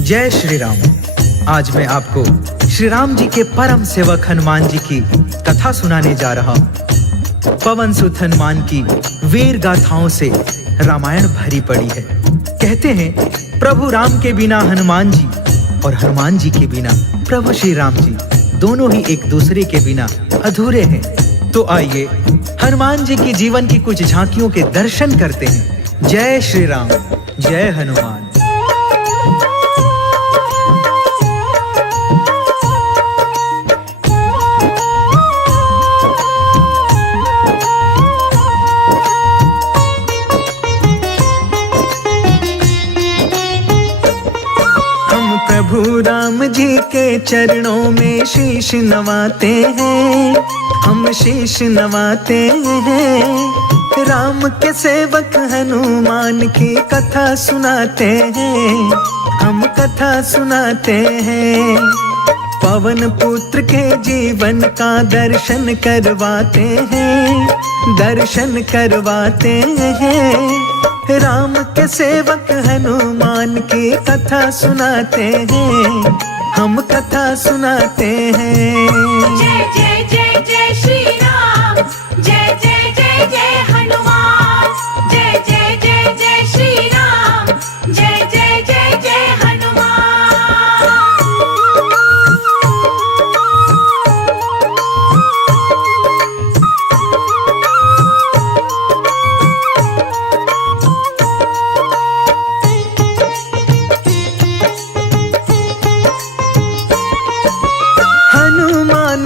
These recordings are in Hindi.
जय श्री राम। आज मैं आपको श्री राम जी के परम सेवक हनुमान जी की कथा सुनाने जा रहा हूँ। पवन सुत हनुमान की वीर गाथाओं से रामायण भरी पड़ी है। कहते हैं प्रभु राम के बिना हनुमान जी और हनुमान जी के बिना प्रभु श्री राम जी दोनों ही एक दूसरे के बिना अधूरे हैं। तो आइए हनुमान जी की जीवन की कुछ झांकियों के दर्शन करते हैं। जय श्री राम, जय हनुमान। प्रभु राम जी के चरणों में शीश नवाते हैं, हम शीश नवाते हैं। राम के सेवक हनुमान की कथा सुनाते हैं, हम कथा सुनाते हैं। पवन पुत्र के जीवन का दर्शन करवाते हैं, दर्शन करवाते हैं। राम के सेवक हनुमान की कथा सुनाते हैं, हम कथा सुनाते हैं। जय जय जय जय श्री राम, जय जय जय जय हनुमान। जय जय जय जय श्री राम, जय जय जय जय हनुमान।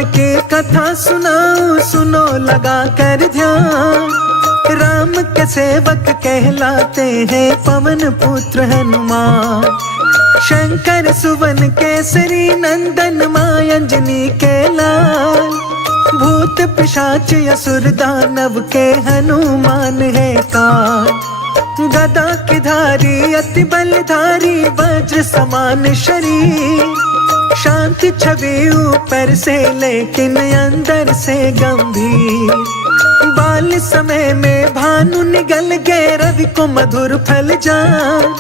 के कथा सुनाओ, सुनो लगा कर ध्यान। राम के सेवक कहलाते हैं पवन पुत्र हनुमान। शंकर सुवन केसरी नंदन मां अंजनी के लाल। भूत पिशाच असुर दानव के हनुमान है काल। गदा की धारी अति बलधारी वज्र समान शरीर। शांति छवि ऊपर से लेकिन अंदर से गंभीर। बाल समय में भानु निगल गए रवि को मधुर फल जान।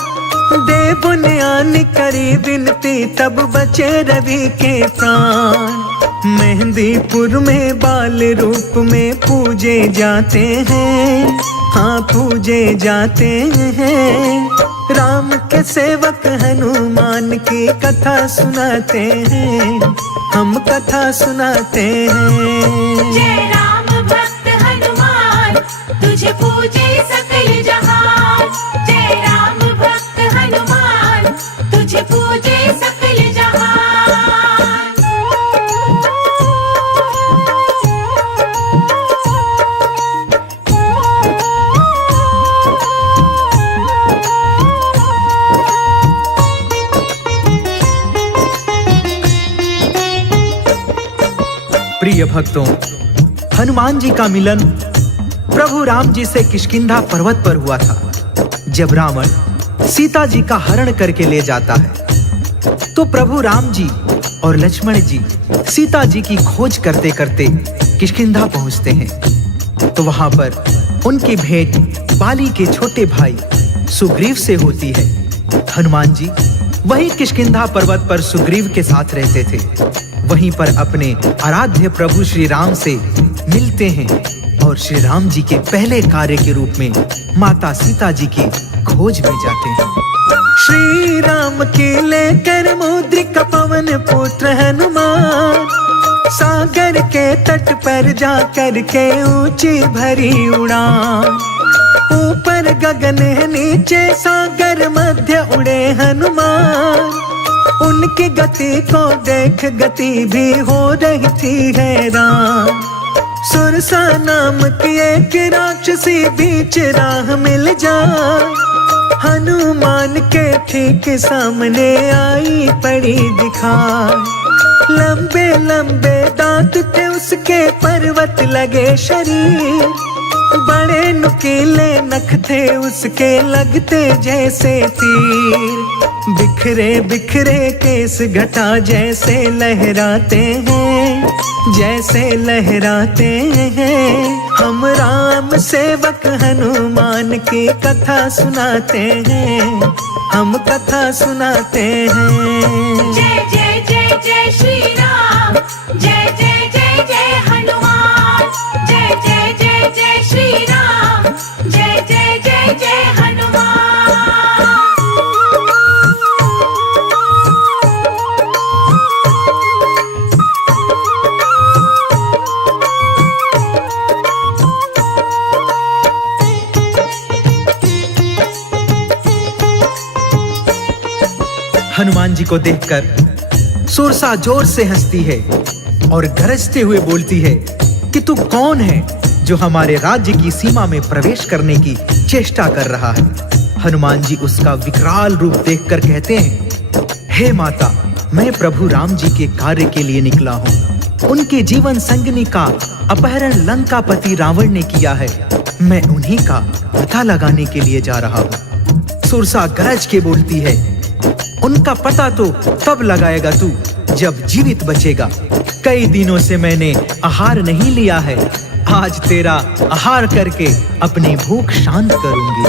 देव ने आने करी विनती तब बचे रवि के प्राण। मेहंदीपुर में बाल रूप में पूजे जाते हैं, हाँ पूजे जाते हैं। राम के सेवक हनुमान की कथा सुनाते हैं, हम कथा सुनाते हैं। जय राम भक्त हनुमान, तुझे पूजे सकल जहान। जय राम भक्त हनुमान, तुझे पूजे सकल जहान। प्रिय भक्तों, हनुमान जी का मिलन प्रभु राम जी से किष्किंधा पर्वत पर हुआ था। जब रावण सीता जी का हरण करके ले जाता है तो प्रभु राम जी और लक्ष्मण जी सीता जी की खोज करते करते किष्किंधा पहुंचते हैं। तो वहां पर उनकी भेंट बाली के छोटे भाई सुग्रीव से होती है। हनुमान जी वहीं किष्किंधा पर्वत पर सुग्रीव के साथ रहते थे। वहीं पर अपने आराध्य प्रभु श्री राम से मिलते हैं और श्री राम जी के पहले कार्य के रूप में माता सीता जी की खोज में जाते हैं। श्री राम की लेकर मुद्रिका पवन पुत्र हनुमान। सागर के तट पर जाकर के ऊंची भरी उड़ान। ऊपर गगन है नीचे सागर मध्य उड़े हनुमान। उनकी गति को देख गति भी हो रही थी हैरान। सुरसा नाम की एक राक्षसी बीच राह मिल जाए। हनुमान के ठीक सामने आई पड़ी दिखाई। लंबे लंबे दांत थे उसके, पर्वत लगे शरीर। बड़े नुकीले नख थे उसके, लगते जैसे तीर। बिखरे बिखरे केस घटा जैसे लहराते हैं, जैसे लहराते हैं। हम राम सेवक हनुमान की कथा सुनाते हैं, हम कथा सुनाते हैं। जय जय जय जय श्री राम, जय जय जय जय हनुमान, जय जय जय जय श्री राम, जय जय जय जय हनुमान। हनुमान जी को देखकर सुरसा जोर से हंसती है और गरजते हुए बोलती है कि तू कौन है जो हमारे राज्य की सीमा में प्रवेश करने की चेष्टा कर रहा है। हनुमान जी उसका विकराल रूप देखकर कहते हैं, हे माता, मैं प्रभु राम जी के कार्य के लिए निकला हूँ। उनके जीवन संगिनी का अपहरण लंकापति रावण ने किया है। मैं उन्हीं का पता लगाने के लिए जा रहा हूँ। सुरसा गरज के बोलती है, उनका पता तो तब लगाएगा तू जब जीवित बचेगा। कई दिनों से मैंने आहार नहीं लिया है, आज तेरा आहार करके अपनी भूख शांत करूंगी।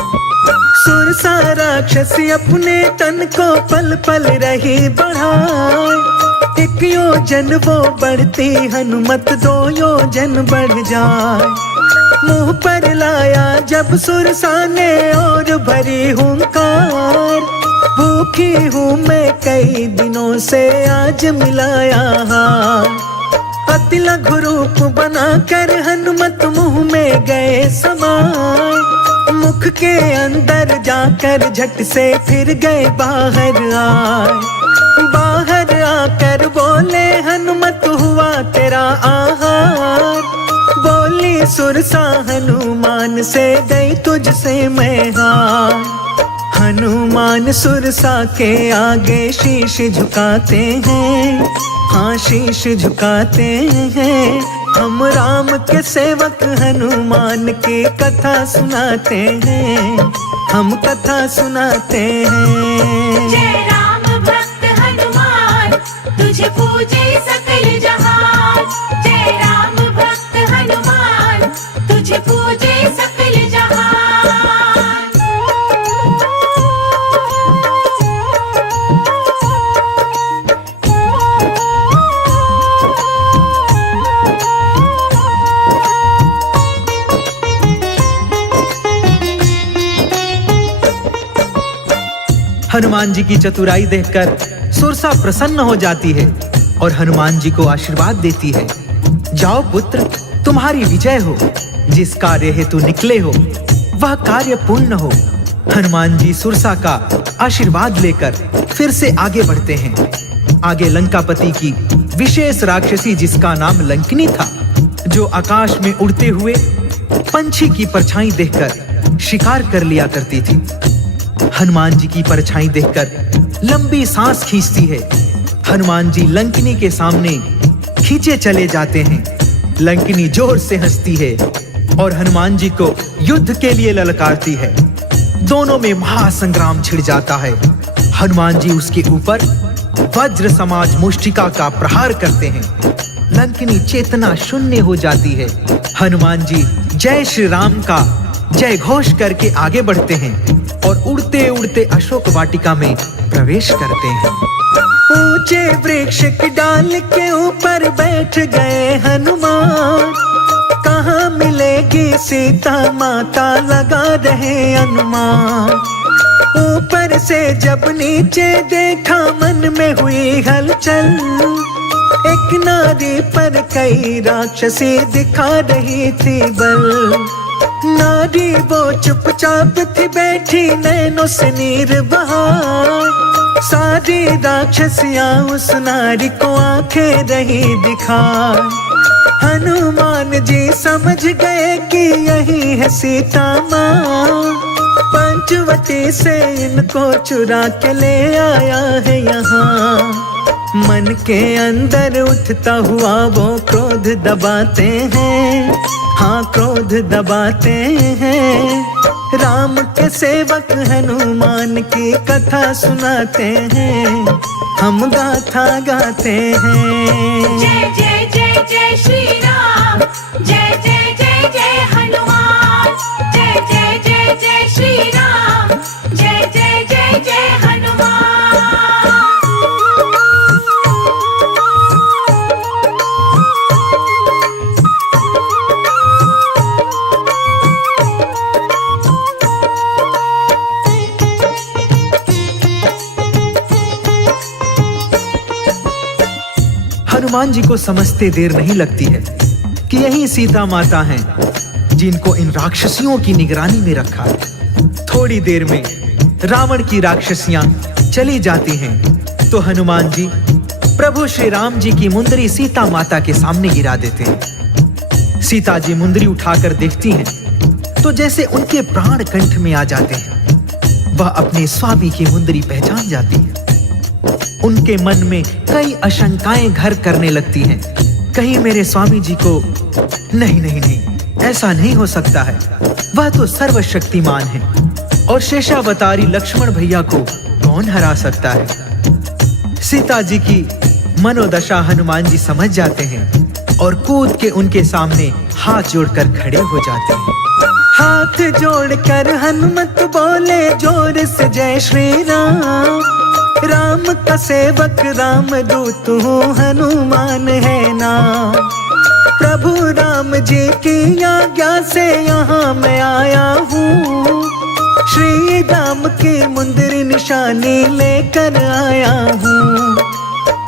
सुरसा राक्षसी अपने तन को पल पल रही बढ़ाए, एक योजन वो बढ़ती हनुमत 2 योजन बढ़ जाए। मुंह पर लाया जब सुरसा ने और भरी हुंकार, भूखी हूँ मैं कई दिनों से आज मिलाया हार। अति लघु रूप बनाकर हनुमत मुंह में गए समाए, मुख के अंदर जाकर झट से फिर गए बाहर आए। बाहर आकर बोले हनुमत हुआ तेरा आहार, बोली सुरसा हनुमान से गई तुझसे मैं हार। हनुमान सुरसा के आगे शीश झुकाते हैं, हाँ शीश झुकाते हैं। हम राम के सेवक हनुमान की कथा सुनाते हैं, हम कथा सुनाते हैं। जय राम भक्त हनुमान, तुझे पूजे सकल जहान। जय राम भक्त हनुमान, तुझे पूजे सकल जहान। हनुमान जी की चतुराई देखकर सुरसा प्रसन्न हो जाती है और हनुमान जी को आशीर्वाद देती है। जाओ पुत्र, तुम्हारी विजय हो। जिस कार्य हेतु निकले हो वह कार्य पूर्ण हो। हनुमान जी सुरसा का आशीर्वाद लेकर फिर से आगे बढ़ते हैं। आगे लंकापति की विशेष राक्षसी जिसका नाम लंकिनी था, जो आकाश में उड़ते हुए पंछी की परछाई देखकर शिकार कर लिया करती थी। हनुमान जी की परछाई देखकर लंबी सांस खींचती है। हनुमान जी लंकिनी के सामने खींचे चले जाते हैं। लंकिनी जोर से हंसती है और हनुमान जी को युद्ध के लिए ललकारती है। दोनों में महासंग्राम छिड़ जाता है। हनुमान जी उसके ऊपर वज्र समाज मुष्टिका का प्रहार करते हैं। लंकिनी चेतना शून्य हो जाती है। हनुमान जी जय श्री राम का जय घोष करके आगे बढ़ते हैं और उड़ते उड़ते अशोक वाटिका में प्रवेश करते हैं। ऊंचे वृक्ष की डाल के ऊपर बैठ गए हनुमान, कहाँ मिलेगी सीता माता लगा रहे अनुमान। ऊपर से जब नीचे देखा मन में हुई हलचल, एक नारी पर कई राक्षसी दिखा रही थी बल। नारी वो चुपचाप थी बैठी नैनों से नीर बहा, सारी राक्षसियां उस नारी को आंखें रही दिखा। हनुमान जी समझ गए कि यही है सीता माँ, पंचवटी से इनको चुरा के ले आया है यहाँ। मन के अंदर उठता हुआ वो क्रोध दबाते हैं, हाँ क्रोध दबाते हैं। राम के सेवक हनुमान की कथा सुनाते हैं, हम गाथा गाते हैं। जय जय जय जय श्री राम, जय जय जय जय हनुमान जी को समझते देर नहीं लगती है कि यही सीता माता हैं जिनको इन राक्षसियों की निगरानी में रखा है। थोड़ी देर में रावण की राक्षसियां चली जाती हैं तो हनुमान जी प्रभु श्री राम जी की मुंदरी सीता माता के सामने गिरा देते हैं। सीता जी मुंदरी उठाकर देखती हैं तो जैसे उनके प्राण कंठ में आ जाते हैं। वह अपने स्वामी की मुंदरी पहचान जाती है। उनके मन में कई आशंकाएं घर करने लगती हैं। कहीं मेरे स्वामी जी को नहीं नहीं नहीं, ऐसा नहीं हो सकता है। वह तो सर्वशक्तिमान है और शेषावतारी लक्ष्मण भैया को कौन हरा सकता है। सीता जी की मनोदशा हनुमान जी समझ जाते हैं और कूद के उनके सामने हाथ जोड़कर खड़े हो जाते हैं। हाथ जोड़कर हनुमत बोले जोर से जय श्री राम। राम का सेवक राम दूत हूँ, हनुमान है नाम। प्रभु राम जी की आज्ञा से यहाँ मैं आया हूँ। श्री राम की मुंदरी निशानी लेकर आया हूँ।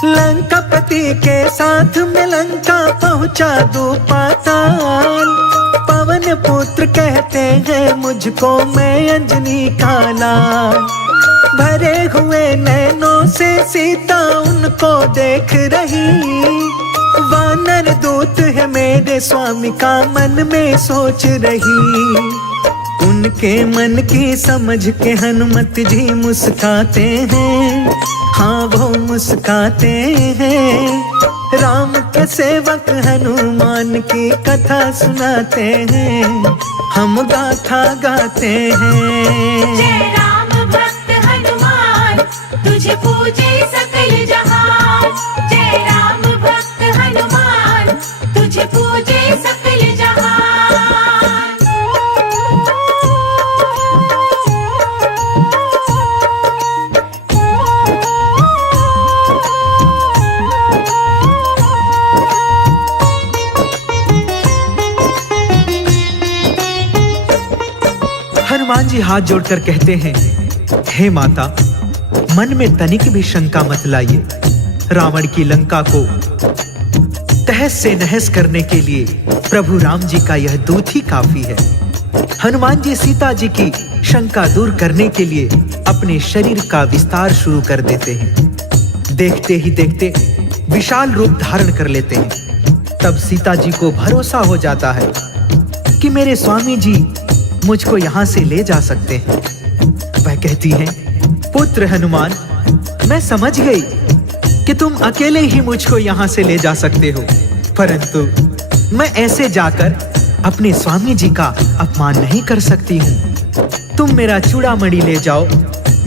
लंकापति के साथ में लंका पहुँचा दूं पाताल। पवन पुत्र कहते हैं मुझको, मैं अंजनी का लाल। भरे हुए नैनों से सीता उनको देख रही। वानर दूत है मेरे स्वामी का मन में सोच रही। उनके मन की समझ के हनुमत जी मुस्काते हैं। हाँ वो मुस्काते हैं। राम के सेवक हनुमान की कथा सुनाते हैं। हम गाथा गाते हैं। जय राम भक्त हनुमान, तुझे पूजे सकल जहान। जय राम भक्त हनुमान, तुझे पूजे सकल जहान। हनुमान जी हाथ जोड़कर कहते हैं, हे माता, मन में तनिक भी शंका मत लाइए। रावण की लंका को तहस से नहस करने के लिए प्रभु राम जी का यह दूत ही काफी है। हनुमान जी सीता जी की शंका दूर करने के लिए अपने शरीर का विस्तार शुरू कर देते हैं। देखते ही देखते विशाल रूप धारण कर लेते हैं। तब सीता जी को भरोसा हो जाता है कि मेरे स्वामी जी मुझको यहाँ से ले जा सकते हैं। वह कहती हैं, पुत्र हनुमान, मैं समझ गई कि तुम अकेले ही मुझको यहाँ से ले जा सकते हो, परंतु मैं ऐसे जाकर अपने स्वामी जी का अपमान नहीं कर सकती हूँ। तुम मेरा चूड़ामणि ले जाओ,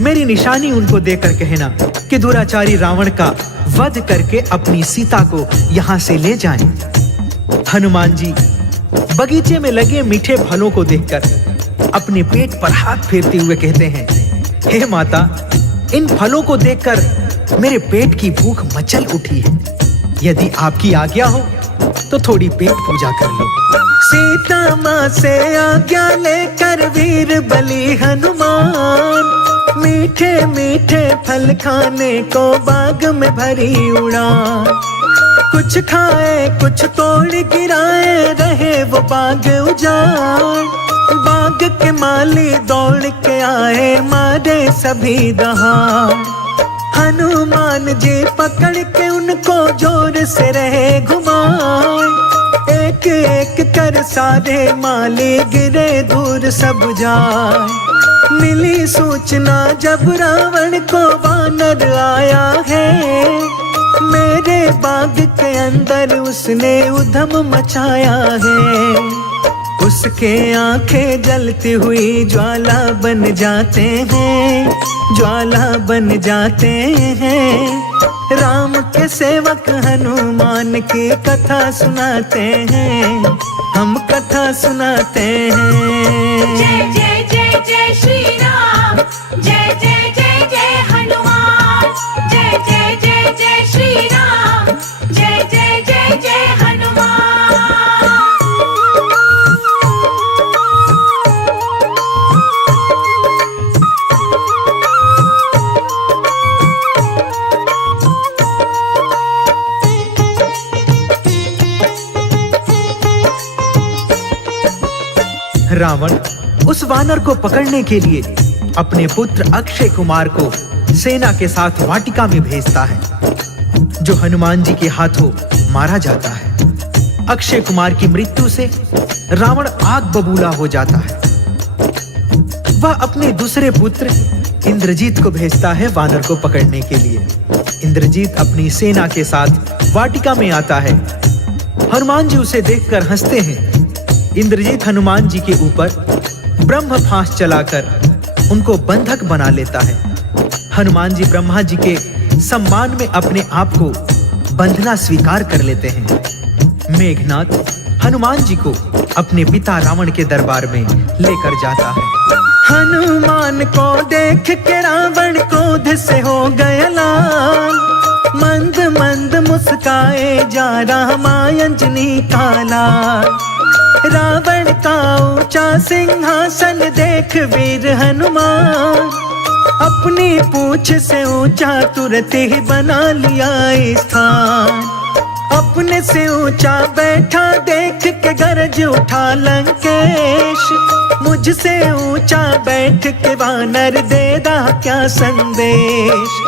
मेरी निशानी उनको देकर कहना कि दुराचारी रावण का वध करके अपनी सीता को यहाँ से ले जाएं। हनुमान जी बगीचे में लगे मीठे फलों को देखकर अपने पेट पर हाथ फेरते हुए कहते हैं, हे माता, इन फलों को देखकर मेरे पेट की भूख मचल उठी है। यदि आपकी आज्ञा हो तो थोड़ी पेट पूजा कर लो। सीता माँ से आज्ञा लेकर वीर बलि हनुमान मीठे मीठे फल खाने को बाग में भरी उड़ान। कुछ खाए कुछ तोड़ गिराए, रहे वो बाग उजाड़। बाग के माली दौड़ के आए, मारे सभी दहाड़। हनुमान जी पकड़ के उनको जोर से रहे घुमाए। एक एक कर सारे माली गिरे दूर सब जाए। मिली सूचना जब रावण को वानर आया है। मेरे बाग के अंदर उसने उधम मचाया है। उसके आंखें जलती हुई ज्वाला बन जाते हैं, ज्वाला बन जाते हैं। राम के सेवक हनुमान की कथा सुनाते हैं, हम कथा सुनाते हैं। जय जय जय जय श्री राम, जय जय जय जय हनुमान। जय जय जय जय श्री राम, जय जय जय जय हनुमान। रावण उस वानर को पकड़ने के लिए अपने पुत्र अक्षय कुमार को सेना के साथ वाटिका में भेजता है, जो हनुमान जी के हाथों मारा जाता है। अक्षय कुमार की मृत्यु से रावण आग बबूला हो जाता है। वह अपने दूसरे पुत्र इंद्रजीत को भेजता है वानर को पकड़ने के लिए। इंद्रजीत अपनी सेना के साथ वाटिका में आता है। हनुमान जी उसे देखकर हंसते हैं। इंद्रजीत हनुमान जी के ऊपर ब्रह्म फांस चलाकर उनको बंधक बना लेता है। हनुमान जी ब्रह्मा जी के सम्मान में अपने आप को बंधना स्वीकार कर लेते हैं। मेघनाथ हनुमान जी को अपने पिता रावण के दरबार में लेकर जाता है। हनुमान को देख के रावण क्रोध से हो गया लाल, मंद मंद मुस्काए जा रामा अंजनी का लाल। रावण का ऊंचा सिंहासन देख वीर हनुमान, अपनी पूंछ से ऊंचा तुरंत ही बना लिया स्थान। अपने से ऊंचा बैठा देख के गरज उठा लंकेश, मुझसे ऊंचा बैठ के वानर दे रहा क्या संदेश।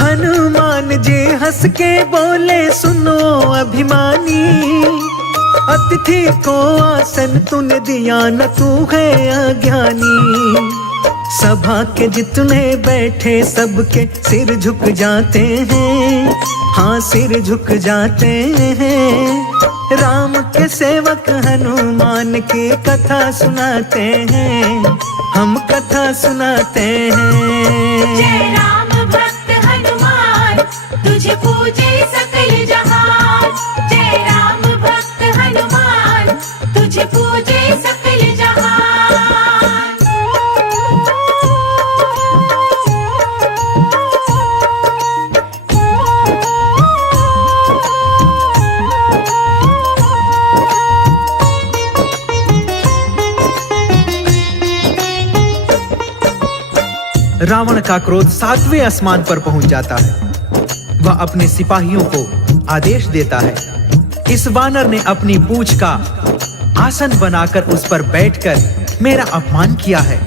हनुमान जी हंस के बोले सुनो अभिमानी, अतिथि को आसन तूने दिया न तू है अज्ञानी। सभा के जितने बैठे सबके सिर झुक जाते हैं, हाँ सिर झुक जाते हैं। राम के सेवक हनुमान की कथा सुनाते हैं, हम कथा सुनाते हैं। जय राम भक्त हनुमान, तुझे पूजे सकल जहान। जय राम भक्त हनुमान, तुझे पूजे सकल जहान। रावण का क्रोध 7वें आसमान पर पहुंच जाता है। वह अपने सिपाहियों को आदेश देता है, इस वानर ने अपनी पूंछ का आसन बनाकर उस पर बैठकर मेरा अपमान किया है।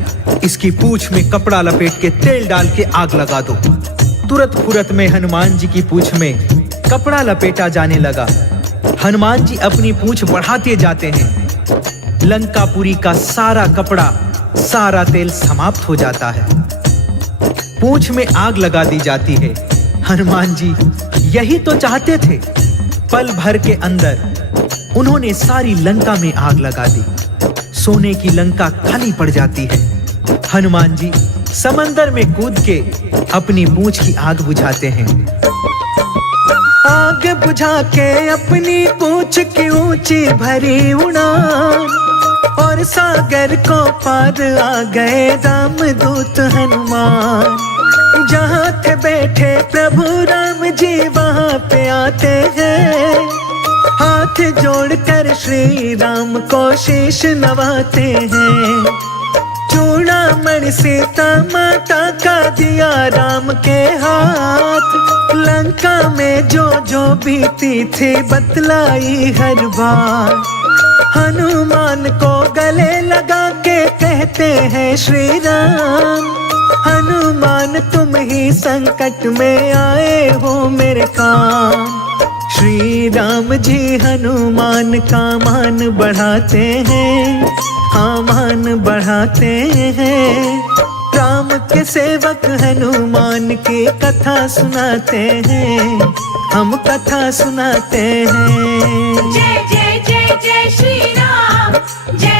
इसकी पूंछ में कपड़ा लपेट के तेल डाल के आग लगा दो। तुरंत फुरत में हनुमान जी की पूंछ में कपड़ा लपेटा जाने लगा। हनुमान जी अपनी पूंछ बढ़ाते जाते हैं। लंकापुरी का सारा कपड़ा, सारा तेल समाप्त हो जाता है। पूंछ में आग लगा दी जाती है। हनुमान जी यही तो चाहते थे। पल भर के अंदर उन्होंने सारी लंका में आग लगा दी। सोने की लंका खाली पड़ जाती है। हनुमान जी समंदर में कूद के अपनी पूंछ की आग बुझाते हैं। आग बुझा के अपनी पूंछ की ऊंची भरी उड़ान, और सागर को पार आ गए रामदूत हनुमान। जहाँ थे बैठे प्रभु राम जी वहाँ पे आते हैं, हाथ जोड़कर श्री राम को शीश नवाते हैं। चूड़ामणि सीता माता का दिया राम के हाथ, लंका में जो जो बीती थी बतलाई हर बात। हनुमान को गले लगा के कहते हैं श्री राम, हनुमान तुम ही संकट में आए हो मेरे काम। श्री राम जी हनुमान का मान बढ़ाते हैं, हाँ मान बढ़ाते हैं। राम के सेवक हनुमान की कथा सुनाते हैं, हम कथा सुनाते हैं। जय जय जय जय श्री राम, जय